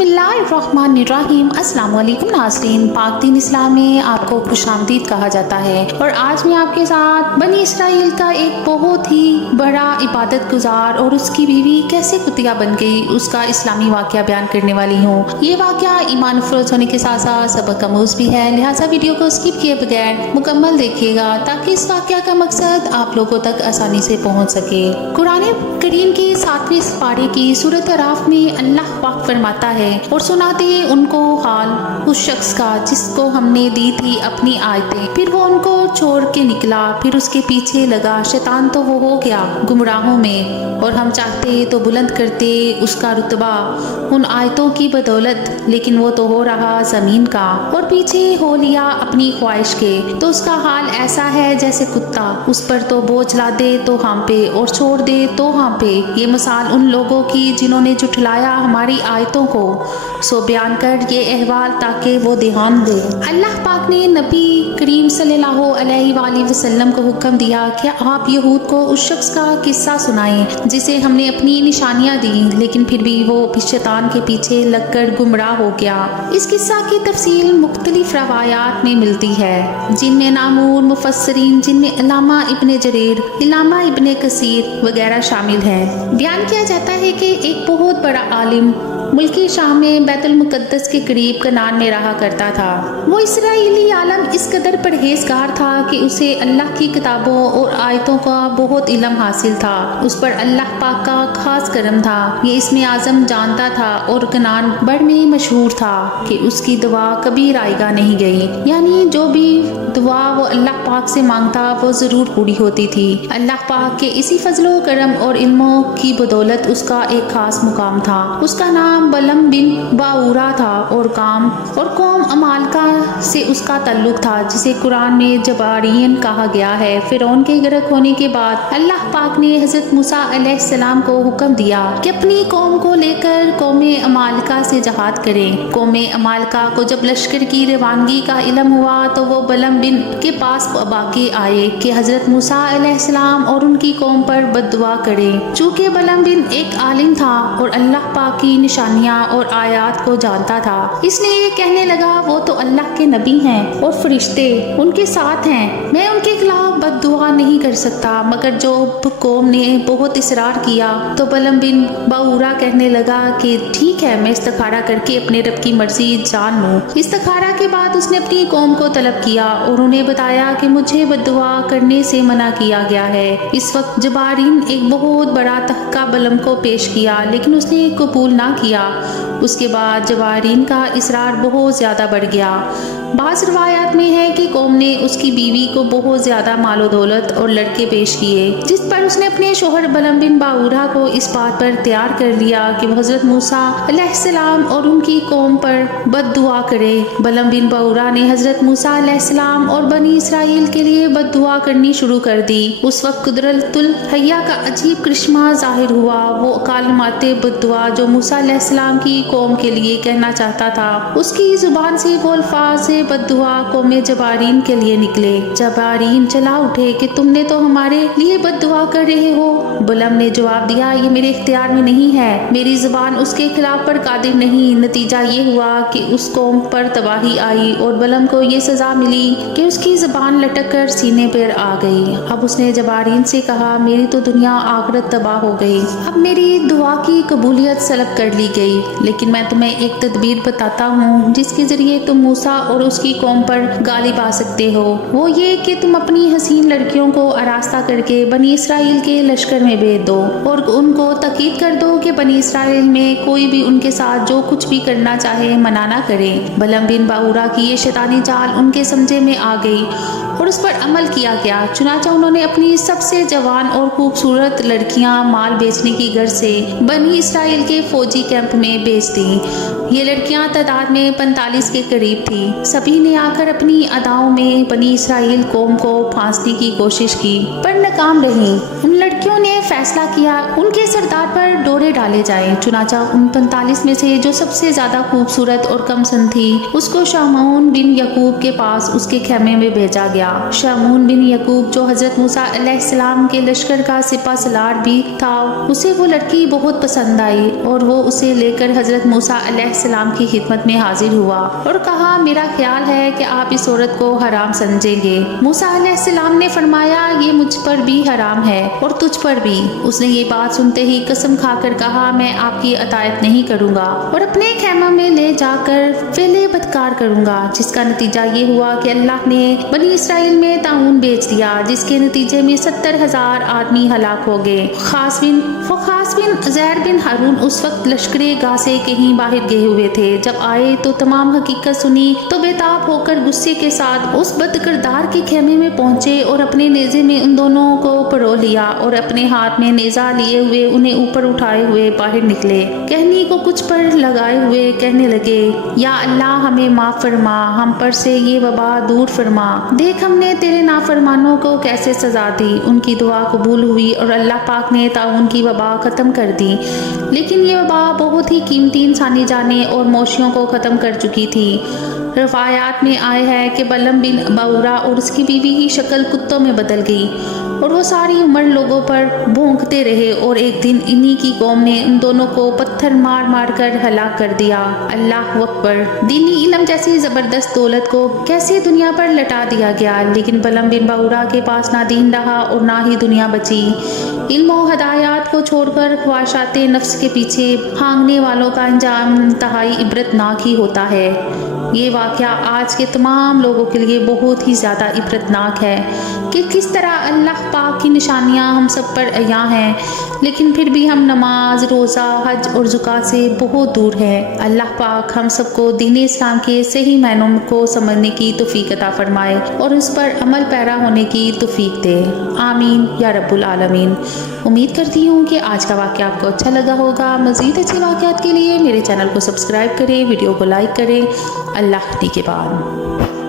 बिस्मिल्लाहिर्रहमानिर्रहीम। अस्सलाम वालेकुम नाज़रीन, पाक दीन इस्लाम में आपको खुशामदीद कहा जाता है और आज मैं आपके साथ बनी इसराइल का एक बहुत ही बड़ा इबादत गुजार और उसकी बीवी कैसे कुतिया बन गई उसका इस्लामी वाक़या बयान करने वाली हूँ। ये वाक़या ईमान अफरोज़ होने के साथ साथ सबक आमूज़ भी है, लिहाजा वीडियो को स्किप किए बगैर मुकम्मल देखिएगा ताकि इस वाक़या का मकसद आप लोगों तक आसानी से पहुँच सके। कुरान करीम के 7वें पारे की सूरत अराफ में अल्लाह पाक फरमाता है, और सुनाते उनको हाल उस शख्स का जिसको हमने दी थी अपनी आयतें, फिर वो उनको छोड़ के निकला, फिर उसके पीछे लगा शैतान तो वो हो गया गुमराहों में, और हम चाहते तो बुलंद करते उसका रुतबा उन आयतों की बदौलत, लेकिन वो तो हो रहा ज़मीन का और पीछे हो लिया अपनी ख्वाहिश के, तो उसका हाल ऐसा है जैसे कुत्ता, उस पर तो बोझ ला दे तो हाँपे और छोड़ दे तो हाँपे। ये मिसाल उन लोगों की जिन्होंने जुठलाया हमारी आयतों को, सो बयान कर ये अहवाल ताकि वो ध्यान दे। अल्लाह पाक ने नबी करीम सल्लल्लाहु अलैहि वसल्लम को हुक्म दिया कि आप यहूद को उस शख्स का किस्सा सुनाएं जिसे हमने अपनी निशानियां दी, लेकिन फिर भी वो शैतान के पीछे लगकर गुमराह हो गया। इस किस्सा की तफसील मुख्तलिफ रवायात में मिलती है, जिनमें नामूर मुफस्सरीन, जिनमें अल्लामा इब्ने जरीर, अल्लामा इब्ने कसीर वगैरह शामिल हैं। बयान किया जाता है कि एक बहुत बड़ा आलिम मुल्की शाम में बैतुल मुकद्दस के करीब कनान में रहा करता था। वो इसराइली आलम इस कदर परहेजगार था कि उसे अल्लाह की किताबों और आयतों का बहुत इल्म हासिल था। उस पर अल्लाह पाक का खास करम था। ये इसमें आज़म जानता था और कनान बड़ में मशहूर था कि उसकी दुआ कभी रायगा नहीं गई, यानी जो भी दुआ वो अल्लाह पाक से मांगता वो ज़रूर पूरी होती थी। अल्लाह पाक के इसी फजलो करम और इल्मों की बदौलत उसका एक खास मुकाम था। उसका नाम बलम बिन बाऊरा था और कौम अमालका से उसका ताल्लुक था, जिसे कुरान में जबारियन कहा गया है। फिरौन के गर्क होने के बाद अल्लाह पाक ने हजरत मूसा अलैहिस्सलाम को हुक्म दिया कि अपनी कौम को लेकर कौम अमालका से जहाद करें। कौम अमालका को जब लश्कर की रवानगी का इल्म हुआ तो वो बलम बिन के पास बाकी आए कि हजरत मूसा अलैहिस्सलाम और उनकी कौम पर बद्दुआ करें। चूँकि बलम बिन एक आलिम था और अल्लाह पाक की निशानियाँ और आयात को जानता था, इसलिए कहने लगा वो तो अल्लाह के नबी हैं और फरिश्ते उनके साथ हैं, मैं उनके खिलाफ बद्दुआ नहीं कर सकता। मगर जो कौम ने बहुत इसरार किया तो बलम बिन बाऊरा कहने लगा कि ठीक है, मैं इस्तिखारा करके अपने रब की मर्जी जान लूँ। इस्तिखारा के बाद उसने अपनी कौम को तलब किया और उन्हें बताया कि मुझे बद्दुआ करने से मना किया गया है। इस वक्त जबारीन एक बहुत बड़ा तहका बलम को पेश किया, लेकिन उसने कबूल ना किया। उसके बाद जवारीन का इसरार बहुत ज़्यादा बढ़ गया। बाज़ रवायात में है कि कौम ने उसकी बीवी को बहुत ज़्यादा मालो दौलत और लड़के पेश किए, जिस पर उसने अपने शोहर बलम बिन बाऊरा को इस बात पर तैयार कर लिया कि वह हज़रत मूसा अलैहिस्सलाम और उनकी कौम पर बद्दुआ करे। बलम बिन बाऊरा ने हज़रत मूसा अलैहिस्सलाम और बनी इसराइल के लिए बद्दुआ करनी शुरू कर दी। उस वक्त कुदरतुल हय्या का अजीब करिश्मा जाहिर हुआ। वो कालमाते बद्दुआ जो मूसा अलैहिस्सलाम की कौम के लिए कहना चाहता था, उसकी जुबान से वो अल्फाज बद्दुआ कौम जबारीन के लिए निकले। जबारीन चला उठे कि तुमने तो हमारे लिए बद्दुआ कर रहे हो। बलम ने जवाब दिया, ये मेरे इख्तियार में नहीं है, मेरी जुबान उसके खिलाफ पर कादिर नहीं। नतीजा ये हुआ कि उस कौम पर तबाही आई और बलम को ये सजा मिली कि उसकी जुबान लटक कर सीने पर आ गई। अब उसने जबारीन से कहा, मेरी तो दुनिया आखिरत तबाह हो गई, अब मेरी दुआ की कबूलियत सलब कर ली गई, लेकिन मैं तुम्हें एक तदबीर बताता हूँ जिसके जरिए तुम मूसा और उसकी कौम पर गालिब आ सकते हो। वो ये कि तुम अपनी हसीन लड़कियों को आरास्ता करके बनी इसराइल के लश्कर में भेज दो और उनको ताकीद कर दो कि बनी इसराइल में कोई भी उनके साथ जो कुछ भी करना चाहे मना ना करे। बलम बिन बाऊरा की ये शैतानी चाल उनके समझे में आ गई और उस पर अमल किया गया। चुनाचा उन्होंने अपनी सबसे जवान और खूबसूरत लड़कियां माल बेचने की गर्ज से बनी इसराइल के फौजी कैंप में बेच दी। ये लड़कियां तादाद में 45 के करीब थी। सभी ने आकर अपनी अदाओं में बनी इसराइल कौम को फांसने की कोशिश की, पर नाकाम रही। उन लड़कियों ने फैसला किया उनके सरदार पर डोरे डाले जाए। चुनाचा उन 45 में से जो सबसे ज्यादा खूबसूरत और कमसन थी, उसको शामून बिन यकूब के पास उसके खेमे में भेजा गया। शामून बिन यकूब जो हजरत मूसा अलैहिस्सलाम के लश्कर का सिपा सलार भी था, उसे वो लड़की बहुत पसंद आई और वो उसे लेकर हजरत حضرت موسیٰ علیہ السلام کی خدمت میں حاضر ہوا اور کہا میرا خیال ہے کہ آپ اس عورت کو حرام سمجھیں گے۔ موسیٰ علیہ السلام نے فرمایا یہ مجھ پر بھی حرام ہے اور تجھ پر بھی۔ اس نے یہ بات سنتے ہی قسم کھا کر کہا میں آپ کی اطاعت نہیں کروں گا اور اپنے خیمہ میں لے جا کر فعل بدکار کروں گا، جس کا نتیجہ یہ ہوا کہ اللہ نے بنی اسرائیل میں طاعون بھیج دیا، جس کے نتیجے میں 70,000 آدمی ہلاک ہو گئے۔ خاص بن زہر بن ہارون اس وقت لشکر گاہ سے کہیں باہر گئے ہوئے تھے۔ جب آئے تو تمام حقیقت سنی تو بےتاب ہو کر غصے کے ساتھ اس بد کردار کے خیمے میں پہنچے اور اپنے نیزے میں ان دونوں کو پرو لیا اور اپنے ہاتھ میں نیزہ لیے ہوئے انہیں اوپر اٹھائے ہوئے باہر نکلے۔ کہنی کو کچھ پر لگائے ہوئے کہنے لگے یا اللہ ہمیں معاف فرما، ہم پر سے یہ وبا دور فرما، دیکھ ہم نے تیرے نافرمانوں کو کیسے سزا دی۔ ان کی دعا قبول ہوئی اور اللہ پاک نے طاعون کی وبا ختم کر دی، لیکن یہ وبا بہت ہی قیمتی انسانی جانیں اور مویشیوں کو ختم کر چکی تھی۔ روایات میں آئے ہے کہ بلم بن باورا اور اس کی بیوی کی شکل کتوں میں بدل گئی اور وہ ساری عمر لوگوں پر بھونکتے رہے، اور ایک دن انہی کی قوم نے ان دونوں کو پتھر مار مار کر ہلاک کر دیا۔ اللہ اکبر! دینی علم جیسی زبردست دولت کو کیسے دنیا پر لٹا دیا گیا، لیکن بلم بن باورا کے پاس نہ دین رہا اور نہ ہی دنیا بچی۔ علم و ہدایات کو چھوڑ کر خواہشات نفس کے پیچھے بھاگنے والوں کا انجام انتہائی عبرتناک ہی ہوتا ہے۔ یہ واقعہ آج کے تمام لوگوں کے لیے بہت ہی زیادہ عبرتناک ہے کہ کس طرح اللہ پاک کی نشانیاں ہم سب پر عیاں ہیں، لیکن پھر بھی ہم نماز، روزہ، حج اور زکوٰۃ سے بہت دور ہیں۔ اللہ پاک ہم سب کو دین اسلام کے صحیح معنوں کو سمجھنے کی توفیق عطا فرمائے اور اس پر عمل پیرا ہونے کی توفیق دے، آمین یا رب العالمین۔ امید کرتی ہوں کہ آج کا واقعہ آپ کو اچھا لگا ہوگا۔ مزید اچھے واقعات کے لیے میرے چینل کو سبسکرائب کریں، ویڈیو کو لائک کریں۔ اللہ نگہبان۔